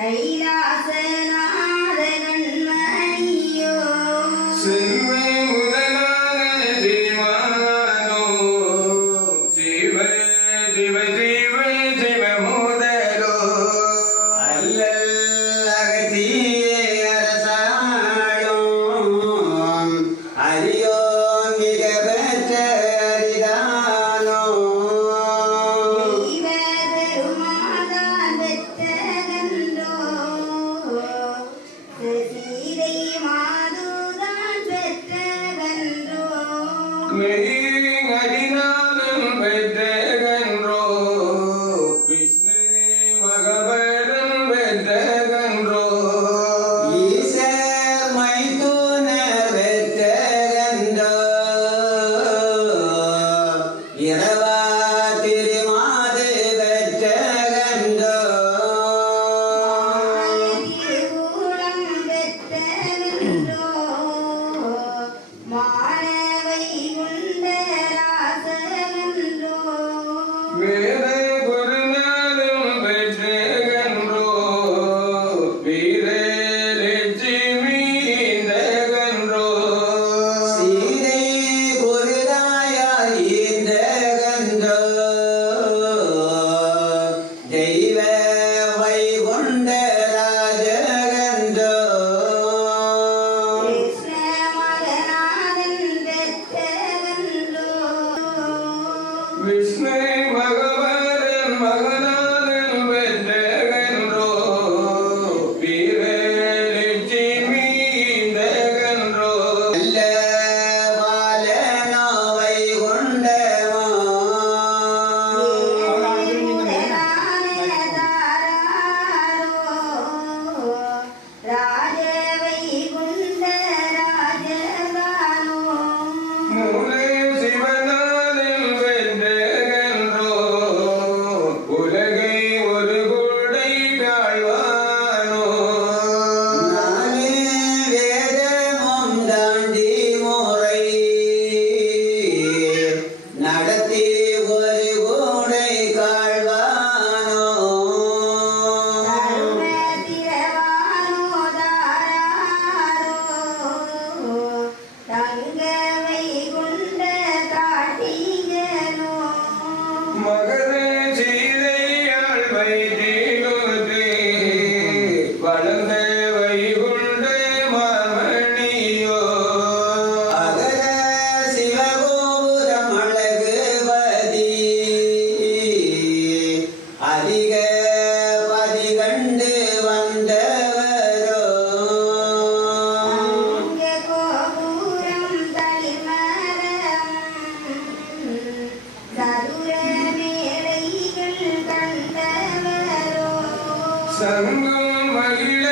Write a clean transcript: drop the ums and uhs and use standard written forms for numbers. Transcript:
கைலாசநாத கண்மணியோ செல்வை முதலான ஜீவானோ ஜீவ ஜீவ ஜீவ ஜீவ முதலோ அல்லல் அகத்தியே அரசாளும் அரியோங்கிக பெற்ற அரிதானோ அடிநாதம் பெற்றகன்றோ விஷ்ணு மகபரம் பெற்றகன்றோ ஈசர் மைதுன பெற்றகன்றோ இரவா திருமாது பெற்றகன்றோ வேத குருநாதம் பெற்றகன்றோ வீரலட்சுமி இந்தகன்றோ சீதை குருதாயாய் இந்தகன்றோ தெய்வ வைகுண்ட ராஜகன்றோ விஷ்ணு பகவான் மகநாதன் பெற்றகன்றோ வீரலட்சுமி இந்தகன்றோ நல்ல பாலனோவை கொண்டமோ மூலே சிவநாதன் பெற்றகன்றோ உலகை ஒரு கோடை காழ்வானோ நானே வேதமும் தாண்டி முறை நடத்தி ஒரு கோடை காழ்வானோ மகர சீதையாள் வைத்திகுது வளர்ந்த வைகுண்ட மாமணியோ அகர சிவகோபுரம் அழகுபதி அதிக பதி கண்டு வந்தவரோ சங்கம் மகிழ